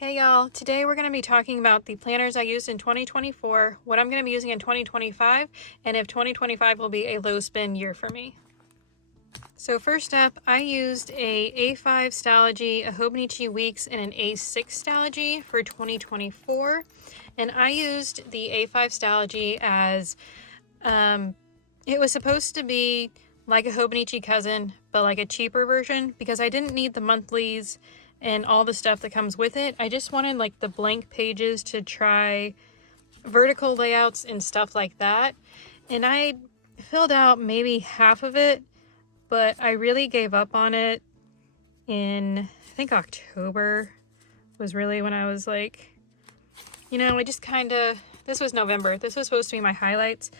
Hey y'all, today we're going to be talking about the planners I used in 2024, what I'm going to be using in 2025, and if 2025 will be a low spend year for me. So first up, I used a A5 Stalogy, a Hobonichi Weeks, and an A6 Stalogy for 2024. And I used the A5 Stalogy as, it was supposed to be like a Hobonichi Cousin, but like a cheaper version, because I didn't need the monthlies and all the stuff that comes with it. I just wanted like the blank pages to try vertical layouts and stuff like that. And I filled out maybe half of it, but I really gave up on it in, I think October was really when I was like, I just kind of, this was November. This was supposed to be my highlights,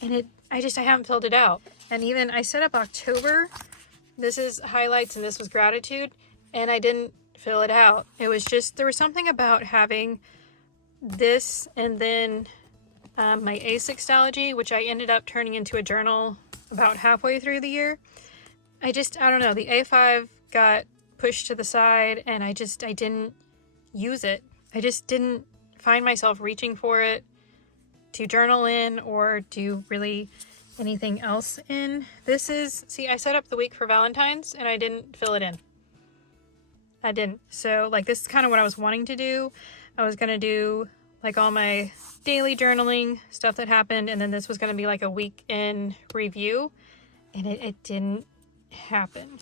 and I haven't filled it out. And even I set up October, this is highlights and this was gratitude, and I didn't fill it out. It was just, there was something about having this and then my A6 Stalogy, which I ended up turning into a journal about halfway through the year. I don't know, the A5 got pushed to the side and I didn't use it. I just didn't find myself reaching for it to journal in or do really anything else in. I set up the week for Valentine's and I didn't fill it in. I didn't. So like this is kind of what I was wanting to do. I was going to do like all my daily journaling stuff that happened, and then this was going to be like a week in review, and it didn't happen.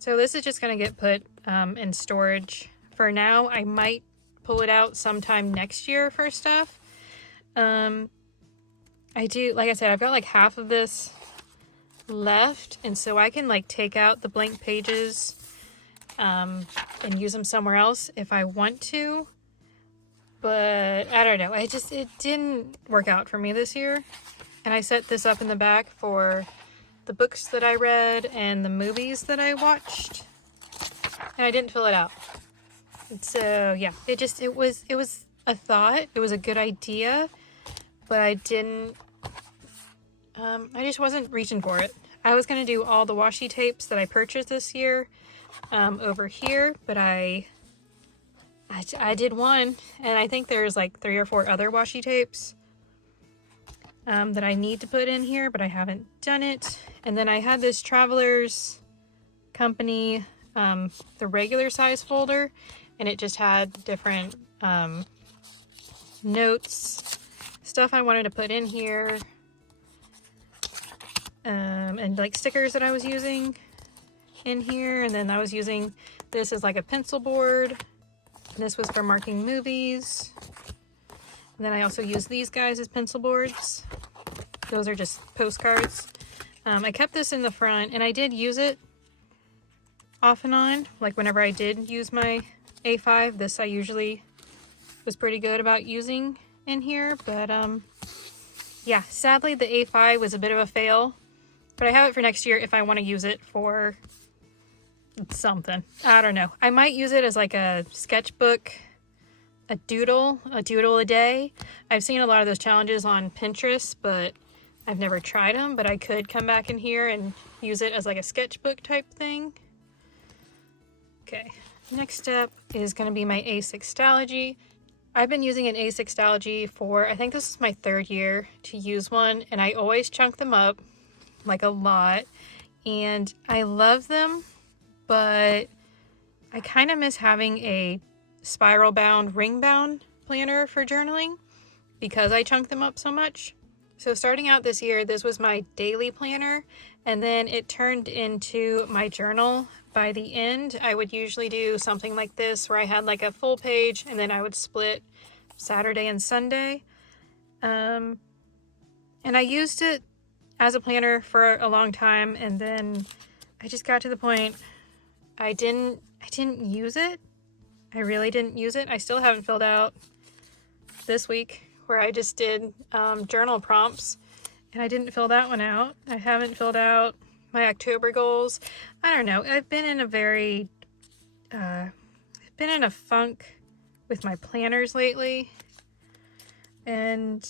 So this is just going to get put in storage for now. I might pull it out sometime next year for stuff. Like I said, I've got like half of this left, and so I can like take out the blank pages and use them somewhere else if I want to, but I don't know, it didn't work out for me this year. And I set this up in the back for the books that I read and the movies that I watched, and I didn't fill it out. So yeah, it was a thought, it was a good idea, but I just wasn't reaching for it. I was going to do all the washi tapes that I purchased this year over here, but I did one, and I think there's like 3 or 4 other washi tapes that I need to put in here, but I haven't done it. And then I had this Travelers Company, the regular size folder, and it just had different notes, stuff I wanted to put in here, and like stickers that I was using in here. And then I was using this as like a pencil board, and this was for marking movies. And then I also use these guys as pencil boards. Those are just postcards. I kept this in the front, and I did use it off and on. Like whenever I did use my A5, this I usually was pretty good about using in here. But yeah, sadly the A5 was a bit of a fail, but I have it for next year if I want to use it for something. I don't know. I might use it as like a sketchbook, a doodle a day. I've seen a lot of those challenges on Pinterest, but I've never tried them. But I could come back in here and use it as like a sketchbook type thing. Okay, next step is going to be my A6 Stalogy. I've been using an A6 Stalogy for, I think this is my 3rd year to use one, and I always chunk them up like a lot, and I love them, but I kind of miss having a spiral bound, ring bound planner for journaling because I chunk them up so much. So starting out this year, this was my daily planner, and then it turned into my journal. By the end, I would usually do something like this where I had like a full page, and then I would split Saturday and Sunday. And I used it as a planner for a long time, and then I just got to the point I didn't use it. I really didn't use it. I still haven't filled out this week where I just did journal prompts, and I didn't fill that one out. I haven't filled out my October goals. I don't know. I've been in a funk with my planners lately, and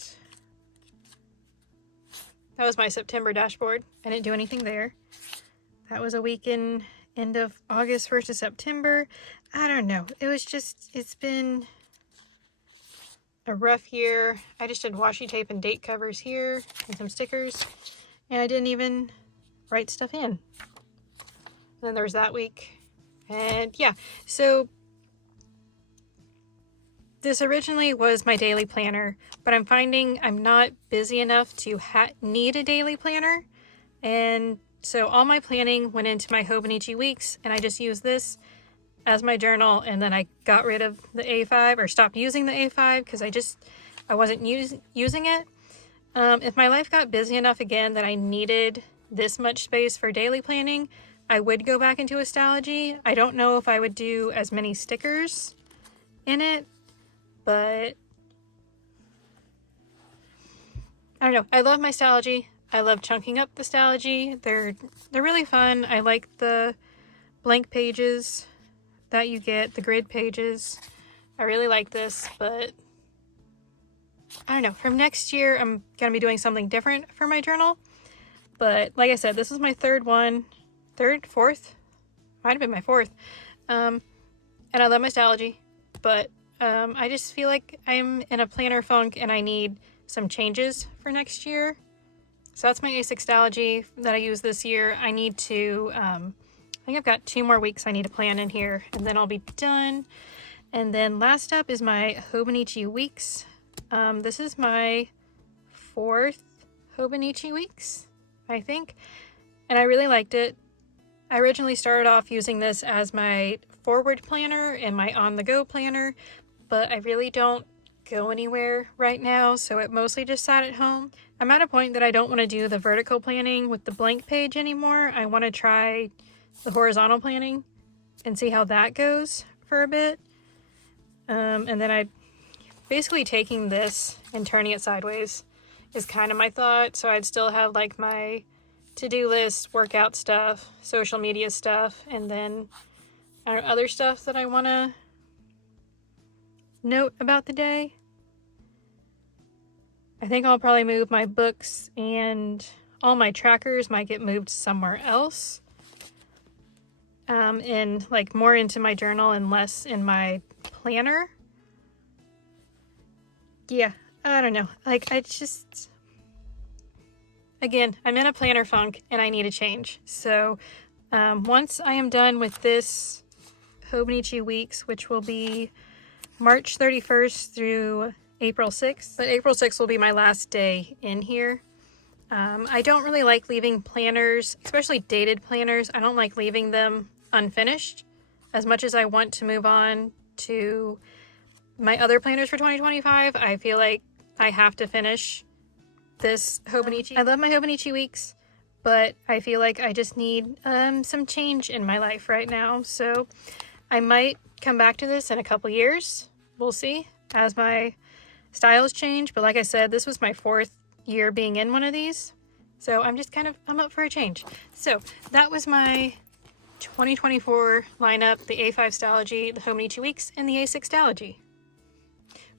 that was my September dashboard. I didn't do anything there. That was a week in end of August, 1st of September. I don't know. It's been a rough year. I just did washi tape and date covers here and some stickers, and I didn't even write stuff in. And then there was that week. And yeah, so this originally was my daily planner, but I'm finding I'm not busy enough to need a daily planner. And so all my planning went into my Hobonichi weeks, and I just used this as my journal, and then I got rid of the A5, or stopped using the A5 because I wasn't using it. If my life got busy enough again that I needed this much space for daily planning, I would go back into Stalogy. I don't know if I would do as many stickers in it, but I don't know. I love my Stalogy. I love chunking up the Stalogy. They're really fun. I like the blank pages that you get, the grid pages. I really like this, but I don't know. From next year, I'm going to be doing something different for my journal. But like I said, this is my fourth? Might have been my fourth. And I love my Stalogy, but I just feel like I'm in a planner funk and I need some changes for next year. So that's my A6 Stalogy that I use this year. I need to, I think I've got 2 more weeks I need to plan in here, and then I'll be done. And then last up is my Hobonichi weeks. This is my 4th Hobonichi weeks, I think, and I really liked it. I originally started off using this as my forward planner and my on-the-go planner, but I really don't go anywhere right now, so it mostly just sat at home. I'm at a point that I don't want to do the vertical planning with the blank page anymore. I want to try the horizontal planning and see how that goes for a bit. And then I basically taking this and turning it sideways is kind of my thought. So I'd still have like my to-do list, workout stuff, social media stuff, and then other stuff that I want to note about the day. I think I'll probably move my books, and all my trackers might get moved somewhere else. And like more into my journal and less in my planner. Yeah, I don't know. Like, again, I'm in a planner funk and I need a change. So once I am done with this Hobonichi weeks, which will be March 31st through April 6th, but April 6th will be my last day in here. I don't really like leaving planners, especially dated planners. I don't like leaving them unfinished. As much as I want to move on to my other planners for 2025, I feel like I have to finish this Hobonichi. I love my Hobonichi weeks, but I feel like I just need some change in my life right now. So I might come back to this in a couple years. We'll see as my styles change. But like I said, this was my 4th year being in one of these. So I'm up for a change. So that was my 2024 lineup, the A5 Stalogy, the Hobonichi weeks, and the A6 Stalogy.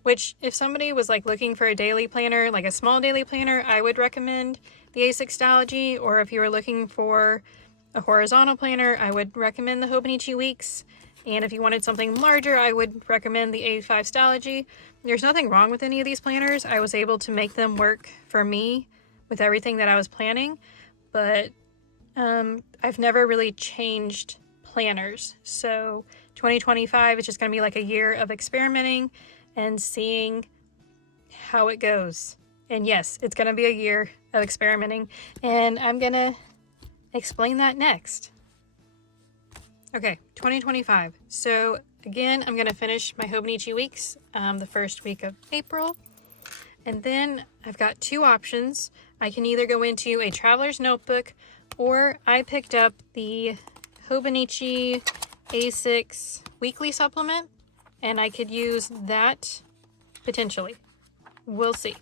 Which, if somebody was like looking for a daily planner, like a small daily planner, I would recommend the A6 Stalogy. Or if you were looking for a horizontal planner, I would recommend the Hobonichi weeks. And if you wanted something larger, I would recommend the A5 Stalogy. There's nothing wrong with any of these planners. I was able to make them work for me with everything that I was planning, but I've never really changed planners. So 2025 is just going to be like a year of experimenting and seeing how it goes. And yes, it's going to be a year of experimenting, and I'm going to explain that next. Okay, 2025. So again, I'm going to finish my Hobonichi weeks the first week of April. And then I've got 2 options. I can either go into a traveler's notebook, or I picked up the Hobonichi A6 weekly supplement, and I could use that potentially. We'll see.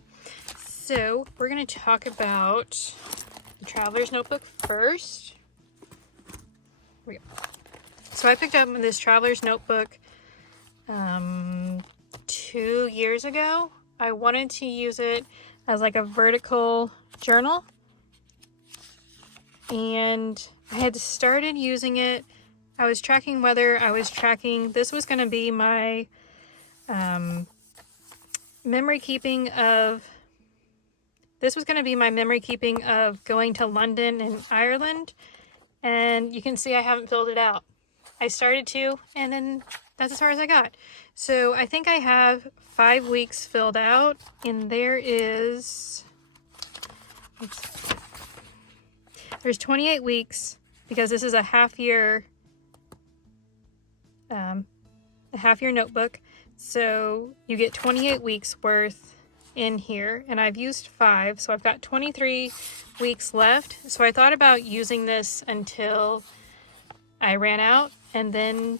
So we're going to talk about the traveler's notebook first. Here we go. So I picked up this traveler's notebook 2 years ago. I wanted to use it as like a vertical journal, and I had started using it I was tracking weather. This was going to be my memory keeping of going to London and Ireland. And you can see I haven't filled it out. I started to, and then that's as far as I got. So I think I have 5 weeks filled out, and there's 28 weeks because this is a half year notebook. So you get 28 weeks worth in here, and I've used 5, so I've got 23 weeks left. So I thought about using this until I ran out, and then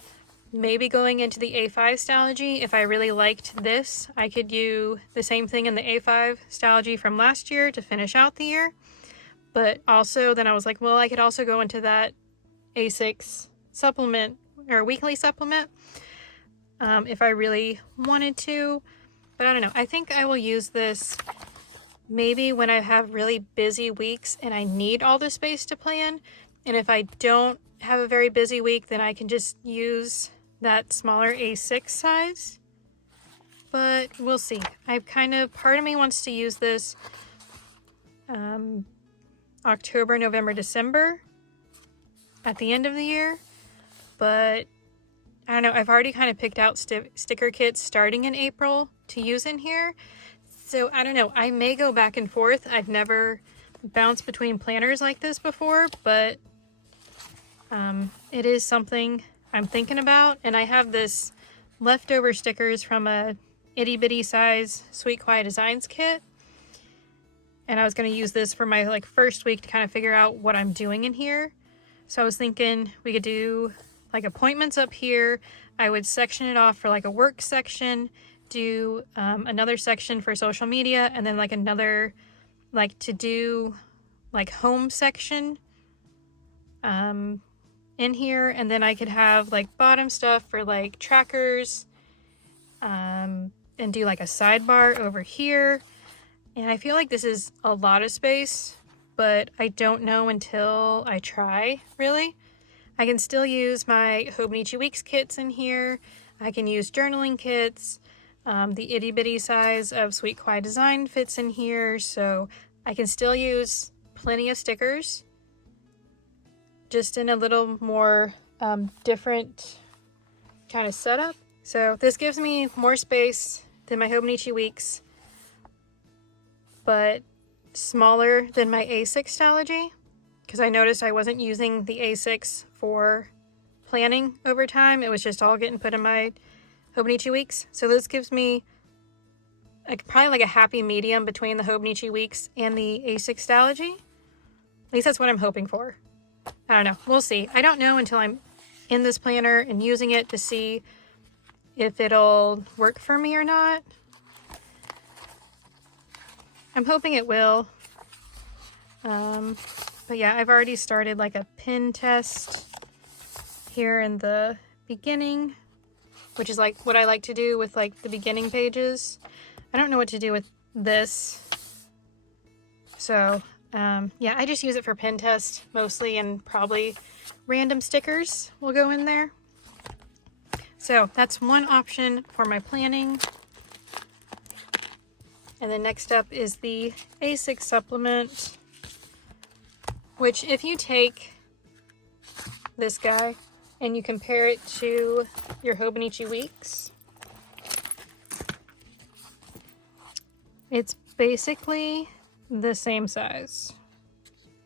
maybe going into the A5 Stalogy. If I really liked this, I could do the same thing in the A5 Stalogy from last year to finish out the year. But also then I was like, well, I could also go into that A6 supplement or weekly supplement if I really wanted to. But I don't know. I think I will use this maybe when I have really busy weeks and I need all the space to plan. And if I don't have a very busy week, then I can just use that smaller A6 size. But we'll see. Part of me wants to use this October, November, December at the end of the year. But I don't know. I've already kind of picked out sticker kits starting in April to use in here. So I don't know. I may go back and forth. I've never bounced between planners like this before, but it is something I'm thinking about. And I have this leftover stickers from a itty bitty size Sweet Quiet Designs kit. And I was going to use this for my first week to kind of figure out what I'm doing in here. So I was thinking we could do appointments up here. I would section it off for a work section, do another section for social media, and then another to do home section in here. And then I could have bottom stuff for trackers and do a sidebar over here. And I feel like this is a lot of space, but I don't know until I try, really. I can still use my Hobonichi Weeks kits in here. I can use journaling kits. The itty bitty size of Sweet Quiet Design fits in here. So I can still use plenty of stickers, just in a little more different kind of setup. So this gives me more space than my Hobonichi Weeks, but smaller than my A6 Stalogy, because I noticed I wasn't using the A6 for planning over time. It was just all getting put in my Hobonichi Weeks. So this gives me probably a happy medium between the Hobonichi Weeks and the A6 Stalogy. At least that's what I'm hoping for. I don't know. We'll see. I don't know until I'm in this planner and using it to see if it'll work for me or not. I'm hoping it will. But yeah, I've already started a pin test here in the beginning, which is what I like to do with the beginning pages. I don't know what to do with this. So yeah, I just use it for pin test mostly, and probably random stickers will go in there. So that's one option for my planning. And then next up is the A6 supplement, which if you take this guy and you compare it to your Hobonichi Weeks, it's basically the same size.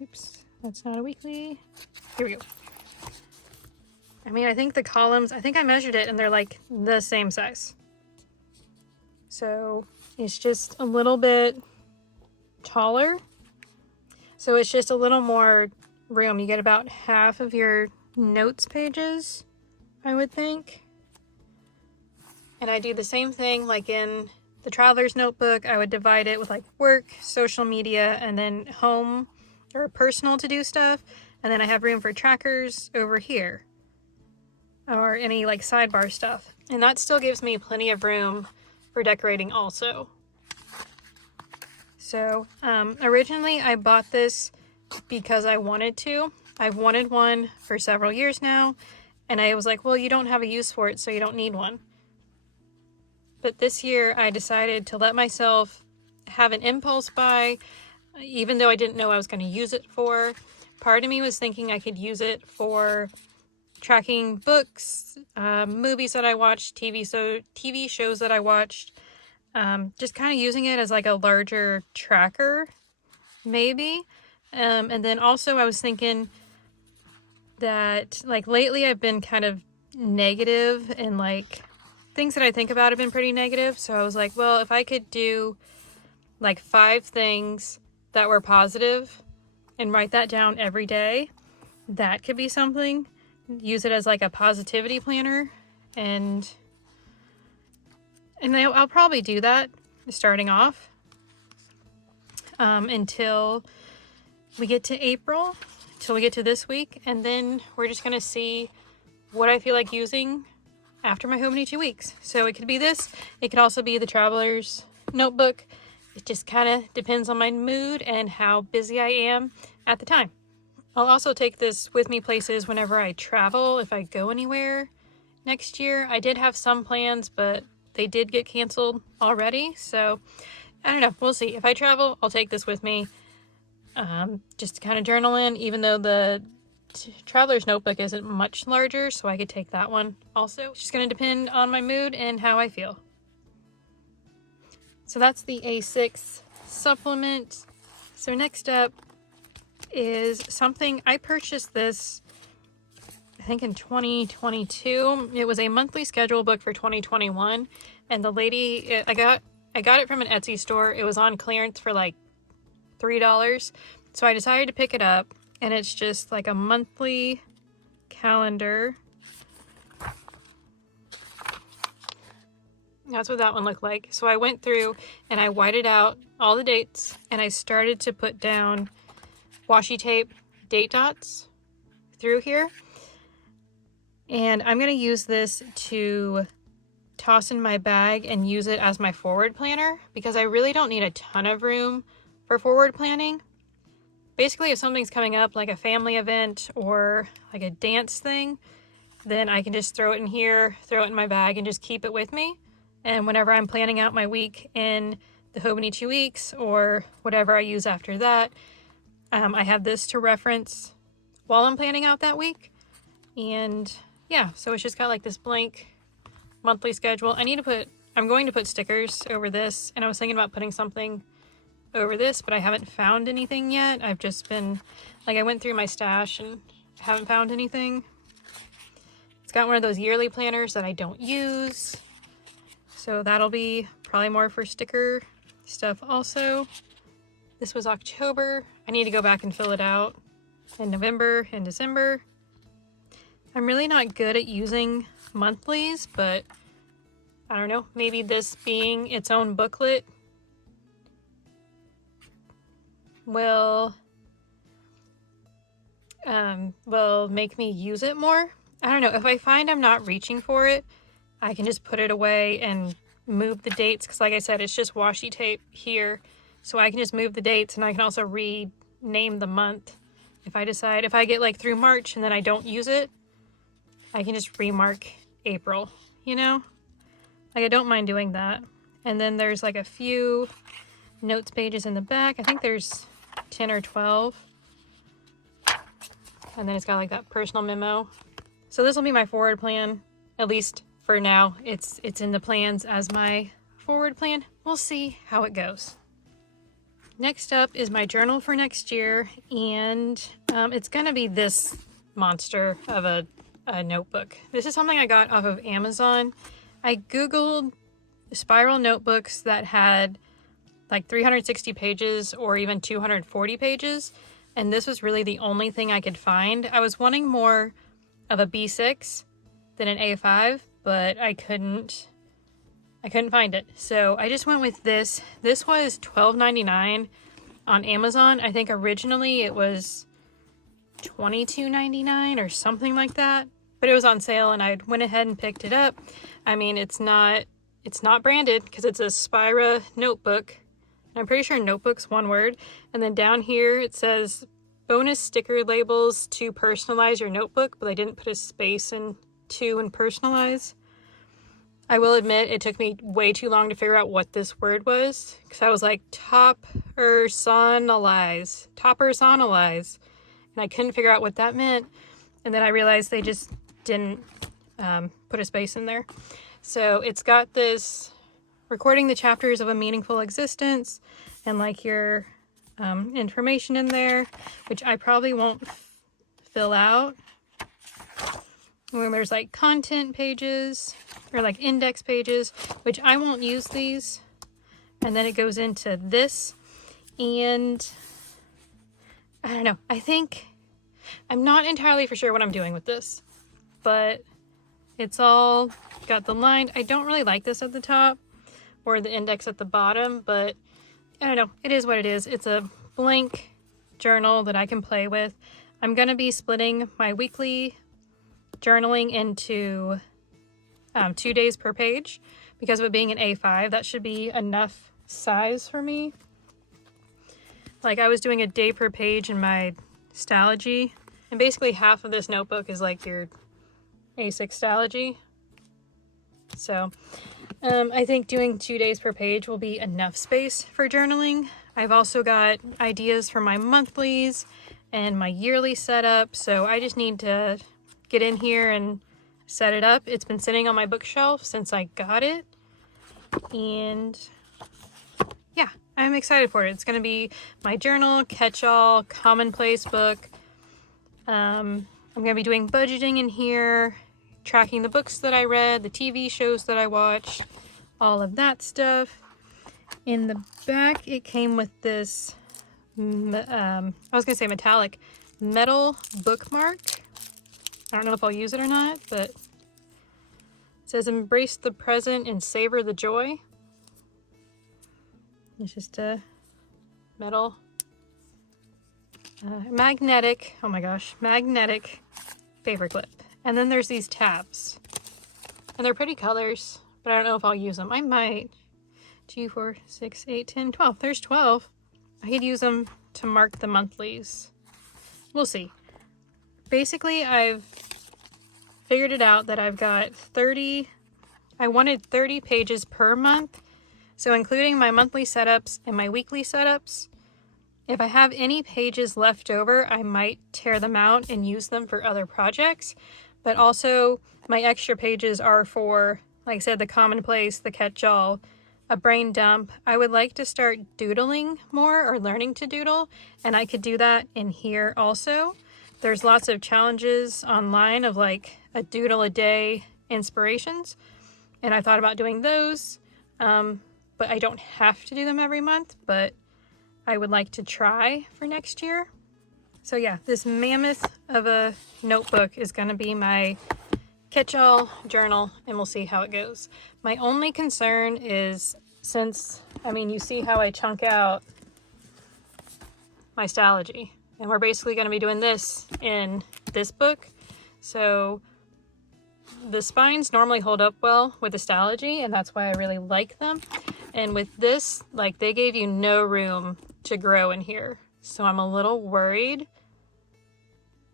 Oops, that's not a weekly. Here we go. I mean, I think the columns, I think I measured it and they're the same size. So it's just a little bit taller. So it's just a little more room. You get about half of your notes pages, I would think. And I do the same thing in the traveler's notebook. I would divide it with work, social media, and then home or personal to do stuff. And then I have room for trackers over here, or any sidebar stuff. And that still gives me plenty of room for decorating also. So originally I bought this because I wanted to. I've wanted one for several years now, And I was like, well, you don't have a use for it, so you don't need one. But this year I decided to let myself have an impulse buy, even though I didn't know I was going to use it for. Part of me was thinking I could use it for tracking books, movies that I watched, TV shows that I watched, just kind of using it as like a larger tracker, maybe. And then also I was thinking that like lately I've been kind of negative, and like things that I think about have been pretty negative. So I was like, well, if I could do like 5 things that were positive and write that down every day, that could be something. Use it as like a positivity planner, and I'll probably do that starting off until we get to April, till we get to this week, and then we're just gonna see what I feel like using after my Home 2 weeks. So it could be this, it could also be the Traveler's Notebook. It just kind of depends on my mood and how busy I am at the time. I'll also take this with me places whenever I travel, if I go anywhere next year. I did have some plans, but they did get canceled already, so I don't know, we'll see. If I travel, I'll take this with me, just to kind of journal in, even though the Traveler's Notebook isn't much larger, so I could take that one also. It's just going to depend on my mood and how I feel. So that's the A6 supplement. So next up is something, I purchased this I think in 2022. It was a monthly schedule book for 2021, and the lady, I got it from an Etsy store. It was on clearance for like $3, so I decided to pick it up, and it's just like a monthly calendar. That's what that one looked like. So I went through and I whited out all the dates, and I started to put down washi tape date dots through here. And I'm going to use this to toss in my bag and use it as my forward planner, because I really don't need a ton of room for forward planning. Basically, if something's coming up, like a family event or like a dance thing, then I can just throw it in here, throw it in my bag, and just keep it with me. And whenever I'm planning out my week in the Home 2 weeks or whatever I use after that, I have this to reference while I'm planning out that week. And yeah, so it's just got like this blank monthly schedule. I'm going to put stickers over this, and I was thinking about putting something over this, but I haven't found anything yet. I've just been, like, I went through my stash and haven't found anything. It's got one of those yearly planners that I don't use, so that'll be probably more for sticker stuff also. This was October. I need to go back and fill it out in November and December. I'm really not good at using monthlies, but I don't know, maybe this being its own booklet will make me use it more. I don't know, if I find I'm not reaching for it, I can just put it away and move the dates, because like I said, it's just washi tape here, so I can just move the dates, and I can also rename the month. If I decide, if I get like through March and then I don't use it, I can just remark April, you know? Like, I don't mind doing that. And then there's like a few notes pages in the back. I think there's 10 or 12. And then it's got like that personal memo. So this will be my forward plan, at least for now. It's in the plans as my forward plan. We'll see how it goes. Next up is my journal for next year, and it's gonna be this monster of a notebook. This is something I got off of Amazon. I googled spiral notebooks that had like 360 pages or even 240 pages, and this was really the only thing I could find. I was wanting more of a B6 than an A5, but I couldn't find it. So I just went with this. This was $12.99 on Amazon. I think originally it was $22.99 or something like that, but it was on sale and I went ahead and picked it up. I mean, it's not branded because it's a Spira notebook. And I'm pretty sure notebook's one word. And then down here it says bonus sticker labels to personalize your notebook, but I didn't put a space in to and personalize. I will admit it took me way too long to figure out what this word was, because I was like toppersonalize, and I couldn't figure out what that meant. And then I realized they just didn't put a space in there. So it's got this recording the chapters of a meaningful existence and like your information in there, which I probably won't fill out. When there's like content pages or like index pages, which I won't use these. And then it goes into this, and I don't know. I'm not entirely for sure what I'm doing with this, but it's all got the line. I don't really like this at the top or the index at the bottom, but I don't know. It is what it is. It's a blank journal that I can play with. I'm going to be splitting my weekly journaling into 2 days per page because of it being an A5. That should be enough size for me. Like I was doing a day per page in my Stalogy, and basically half of this notebook is like your A6 Stalogy. So I think doing 2 days per page will be enough space for journaling. I've also got ideas for my monthlies and my yearly setup, so I just need to get in here and set it up. It's been sitting on my bookshelf since I got it, and yeah, I'm excited for it. It's going to be my journal, catch-all, commonplace book. I'm going to be doing budgeting in here, tracking the books that I read, the TV shows that I watched, all of that stuff. In the back, it came with this, I was going to say metallic, metal bookmark. I don't know if I'll use it or not, but it says embrace the present and savor the joy. It's just a metal, magnetic, oh my gosh, magnetic paperclip. And then there's these tabs. And they're pretty colors, but I don't know if I'll use them. I might. 2, 4, 6, 8, 10, 12. There's 12. I could use them to mark the monthlies. We'll see. Basically, I've figured it out that I've got 30, I wanted 30 pages per month. So including my monthly setups and my weekly setups, if I have any pages left over, I might tear them out and use them for other projects. But also my extra pages are for, like I said, the commonplace, the catch-all, a brain dump. I would like to start doodling more or learning to doodle, and I could do that in here also. There's lots of challenges online of like a doodle a day inspirations, and I thought about doing those, but I don't have to do them every month, but I would like to try for next year. So yeah, this mammoth of a notebook is going to be my catch-all journal, and we'll see how it goes. My only concern is, since, I mean, you see how I chunk out my Stalogy, and we're basically going to be doing this in this book. So the spines normally hold up well with the Stalogy, and that's why I really like them. And with this, like, they gave you no room to grow in here. So I'm a little worried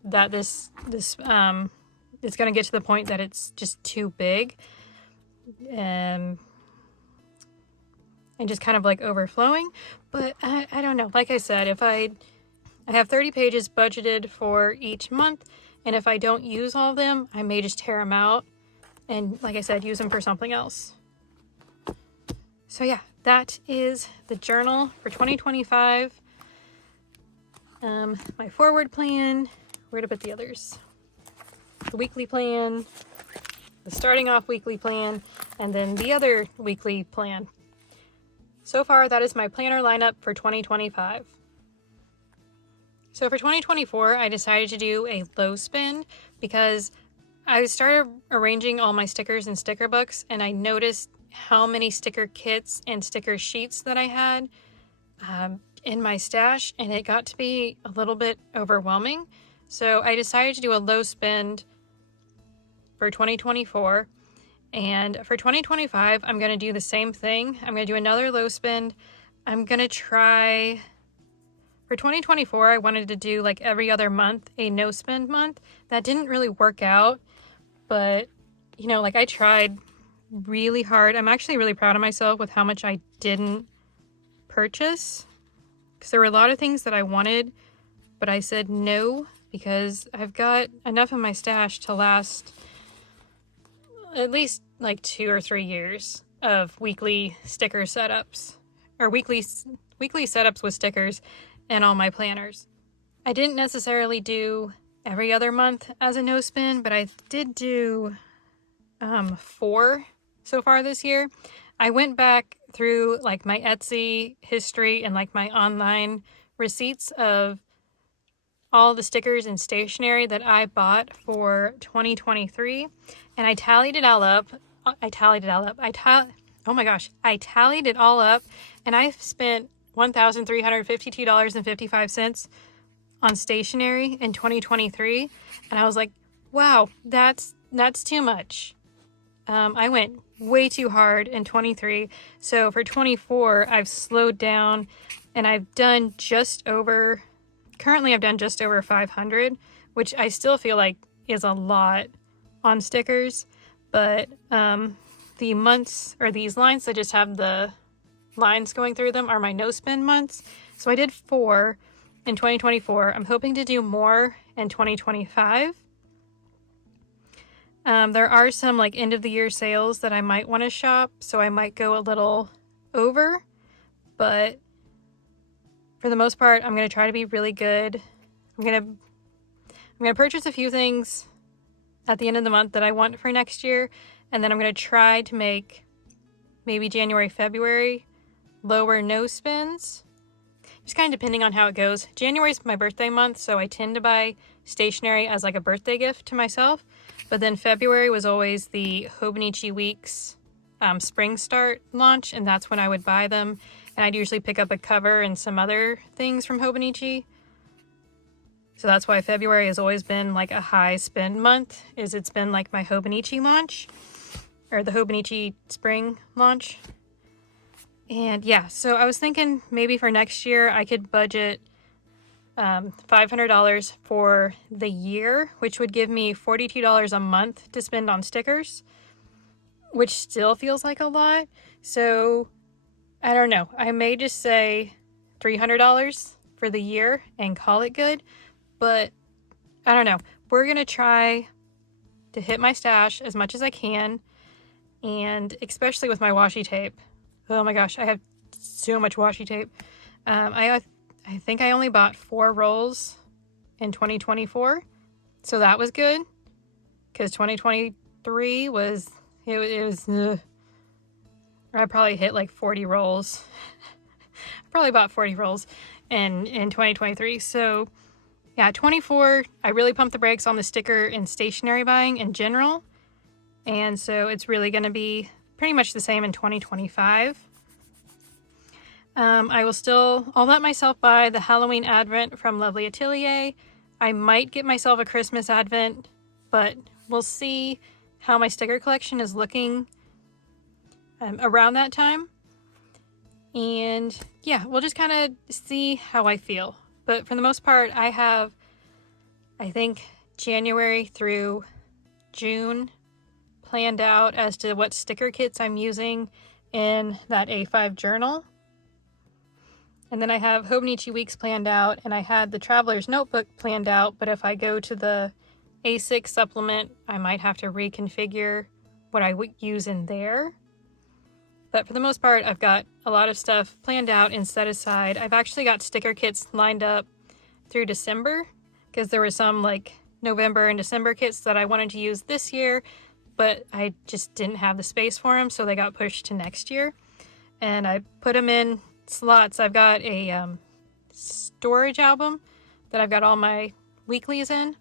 that this it's going to get to the point that it's just too big and just kind of like overflowing. But I don't know. Like I said, if I have 30 pages budgeted for each month, and if I don't use all of them, I may just tear them out and, like I said, use them for something else. So yeah, that is the journal for 2025. My forward plan, where to put the others? The weekly plan, the starting off weekly plan, and then the other weekly plan. So far, that is my planner lineup for 2025. So for 2024, I decided to do a low spend because I started arranging all my stickers and sticker books, and I noticed how many sticker kits and sticker sheets that I had in my stash, and it got to be a little bit overwhelming. So I decided to do a low spend for 2024, and for 2025 I'm going to do the same thing. I'm going to do another low spend. I'm going to try For 2024, I wanted to do like every other month a no spend month. That didn't really work out, but you know, like I tried really hard. I'm actually really proud of myself with how much I didn't purchase, because there were a lot of things that I wanted, but I said no because I've got enough in my stash to last at least like 2 or 3 years of weekly sticker setups, or weekly setups with stickers in all my planners. I didn't necessarily do every other month as a no spin, but I did do 4 so far this year. I went back through like my Etsy history and like my online receipts of all the stickers and stationery that I bought for 2023, and I tallied it all up. I tallied it all up, and I spent $1,352.55 on stationery in 2023, and I was like, wow, that's too much. I went way too hard in 23. So for 24, I've slowed down, and I've done currently I've done just over 500, which I still feel like is a lot on stickers. But the months, or these lines that just have the lines going through them, are my no spend months. So I did 4 in 2024. I'm hoping to do more in 2025. There are some like end of the year sales that I might want to shop, so I might go a little over, but for the most part, I'm going to try to be really good. I'm going to purchase a few things at the end of the month that I want for next year, and then I'm going to try to make maybe January, February lower no spins. Just kind of depending on how it goes. January is my birthday month, so I tend to buy stationery as like a birthday gift to myself. But then February was always the Hobonichi Weeks spring start launch, and that's when I would buy them. And I'd usually pick up a cover and some other things from Hobonichi. So that's why February has always been like a high spend month, is it's been like my Hobonichi launch, or the Hobonichi spring launch. And yeah, so I was thinking maybe for next year I could budget $500 for the year, which would give me $42 a month to spend on stickers, which still feels like a lot. So I don't know, I may just say $300 for the year and call it good, but I don't know. We're going to try to hit my stash as much as I can, and especially with my washi tape. Oh my gosh, I have so much washi tape. I think I only bought 4 rolls in 2024, so that was good, because 2023 was, I probably hit like 40 rolls. I probably bought 40 rolls in 2023, so yeah, 24, I really pumped the brakes on the sticker and stationery buying in general, and so it's really going to be pretty much the same in 2025. I'll let myself buy the Halloween Advent from Lovely Atelier. I might get myself a Christmas Advent, but we'll see how my sticker collection is looking around that time. And yeah, we'll just kind of see how I feel. But for the most part, I have, I think, January through June planned out as to what sticker kits I'm using in that A5 journal. And then I have Hobonichi Weeks planned out, and I had the Traveler's Notebook planned out, but if I go to the A6 supplement, I might have to reconfigure what I would use in there. But for the most part, I've got a lot of stuff planned out and set aside. I've actually got sticker kits lined up through December, because there were some like November and December kits that I wanted to use this year, but I just didn't have the space for them, so they got pushed to next year. And I put them in slots. I've got a storage album that I've got all my weeklies in.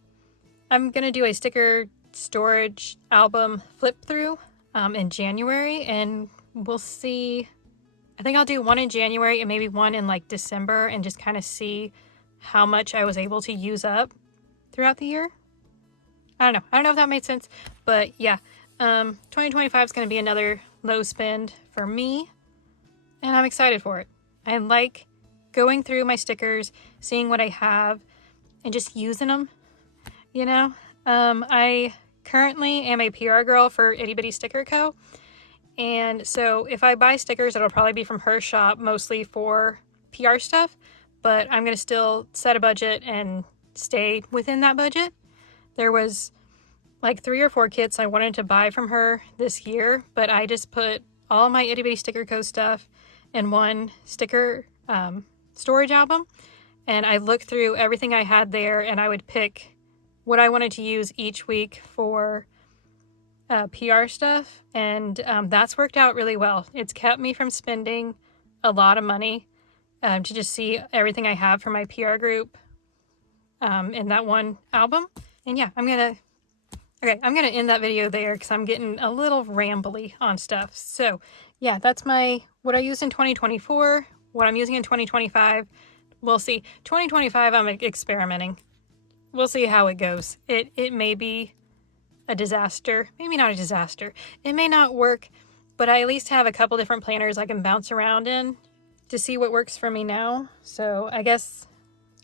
I'm gonna do a sticker storage album flip through in January, and we'll see. I think I'll do one in January and maybe one in like December, and just kind of see how much I was able to use up throughout the year. I don't know if that made sense, but yeah, 2025 is going to be another low spend for me, and I'm excited for it. I like going through my stickers, seeing what I have, and just using them, you know. I currently am a PR girl for Itty Bitty Sticker Co. And so if I buy stickers, it'll probably be from her shop, mostly for PR stuff, but I'm going to still set a budget and stay within that budget. There was like 3 or 4 kits I wanted to buy from her this year, but I just put all my Itty Bitty Sticker Co. stuff in one sticker storage album, and I looked through everything I had there, and I would pick what I wanted to use each week for PR stuff, and that's worked out really well. It's kept me from spending a lot of money to just see everything I have for my PR group in that one album. And yeah, I'm gonna end that video there because I'm getting a little rambly on stuff. So yeah, that's what I used in 2024, what I'm using in 2025. We'll see. 2025, I'm experimenting. We'll see how it goes. It may be a disaster, maybe not a disaster. It may not work, but I at least have a couple different planners I can bounce around in to see what works for me now. So I guess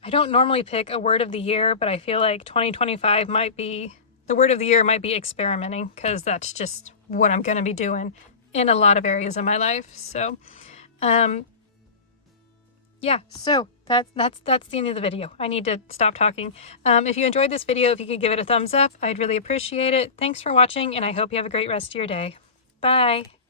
I don't normally pick a word of the year, but I feel like 2025 might be, the word of the year might be experimenting, because that's just what I'm going to be doing in a lot of areas of my life. So, yeah, so that's the end of the video. I need to stop talking. If you enjoyed this video, if you could give it a thumbs up, I'd really appreciate it. Thanks for watching, and I hope you have a great rest of your day. Bye.